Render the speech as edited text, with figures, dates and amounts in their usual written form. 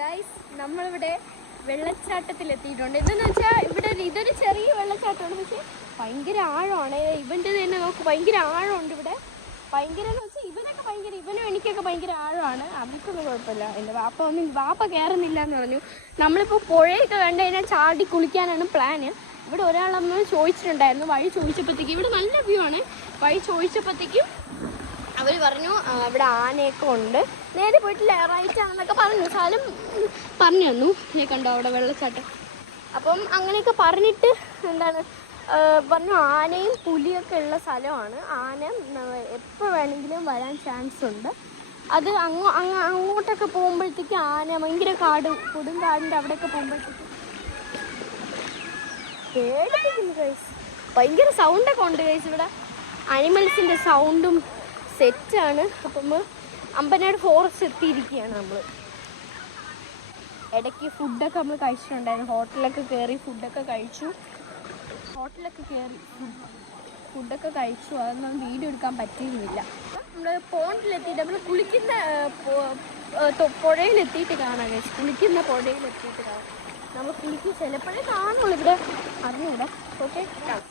Guys നമ്മളിവിടെ വെള്ളച്ചാട്ടത്തിലെത്തിയിട്ടുണ്ട്. എന്തെന്ന് വെച്ചാൽ ഇവിടെ ഇതൊരു ചെറിയ വെള്ളച്ചാട്ടമാണ്, പക്ഷെ ഭയങ്കര ആഴമാണ്. ഇവൻ്റെ തന്നെ നോക്ക്, ഭയങ്കര ആഴമുണ്ട് ഇവിടെ. ഭയങ്കര എന്ന് വെച്ചാൽ ഇവനും എനിക്കൊക്കെ ഭയങ്കര ആഴമാണ്. അവർക്കൊന്നും കുഴപ്പമില്ല. എൻ്റെ വാപ്പ കയറുന്നില്ല എന്ന് പറഞ്ഞു. നമ്മളിപ്പോൾ പുഴയൊക്കെ കണ്ടു കഴിഞ്ഞാൽ ചാടി കുളിക്കാനാണ് പ്ലാന്. ഇവിടെ ഒരാളമ്മ ചോദിച്ചിട്ടുണ്ടായിരുന്നു, വഴി ചോദിച്ചപ്പോഴത്തേക്കും ഇവിടെ നല്ല വ്യൂ ആണ്. വഴി ചോദിച്ചപ്പോഴത്തേക്കും അവർ പറഞ്ഞു ഇവിടെ ആനയൊക്കെ ഉണ്ട്, നേരെ പോയിട്ടില്ല, റൈറ്റ് ആണെന്നൊക്കെ പറഞ്ഞു. സ്ഥലം പറഞ്ഞു തന്നു. കണ്ടോ അവിടെ വെള്ളച്ചാട്ടം. അപ്പം അങ്ങനെയൊക്കെ പറഞ്ഞിട്ട് പറഞ്ഞു ആനയും പുലിയൊക്കെ ഉള്ള സ്ഥലമാണ്. ആന എപ്പോൾ വേണമെങ്കിലും വരാൻ ചാൻസ് ഉണ്ട്. അത് അങ്ങോട്ടൊക്കെ പോകുമ്പോഴത്തേക്ക് ആന ഭയങ്കര കൊടുങ്കാടിൻ്റെ അവിടെയൊക്കെ പോകുമ്പോഴത്തേക്ക് പേടിപ്പിക്കുന്നു ഗൈസ്. ഭയങ്കര സൗണ്ടൊക്കെ ഉണ്ട് ഗൈസ് ഇവിടെ. അനിമൽസിൻ്റെ സൗണ്ടും സെറ്റാണ്. അപ്പം അമ്പനാട് ഫോറസ്റ്റ് എത്തിയിരിക്കുകയാണ് നമ്മൾ. ഇടയ്ക്ക് ഫുഡൊക്കെ നമ്മൾ കഴിച്ചിട്ടുണ്ടായിരുന്നു. ഹോട്ടലൊക്കെ കയറി ഫുഡൊക്കെ കഴിച്ചു. അതൊന്നും വീഡിയോ എടുക്കാൻ പറ്റിയിരുന്നില്ല. നമ്മൾ പോണ്ടിലെത്തിയിട്ട് നമ്മൾ കുളിക്കുന്ന പുഴയിലെത്തിയിട്ട് കാണാം ഗൈസ്. കുളിക്കുന്ന പുഴയിലെത്തിയിട്ട് കാണാം. നമ്മൾ കുളിക്കും, ചിലപ്പോഴേ കാണുള്ളൂ ഇവിടെ. അറിഞ്ഞൂടാ. ഓക്കെ, കാണാം.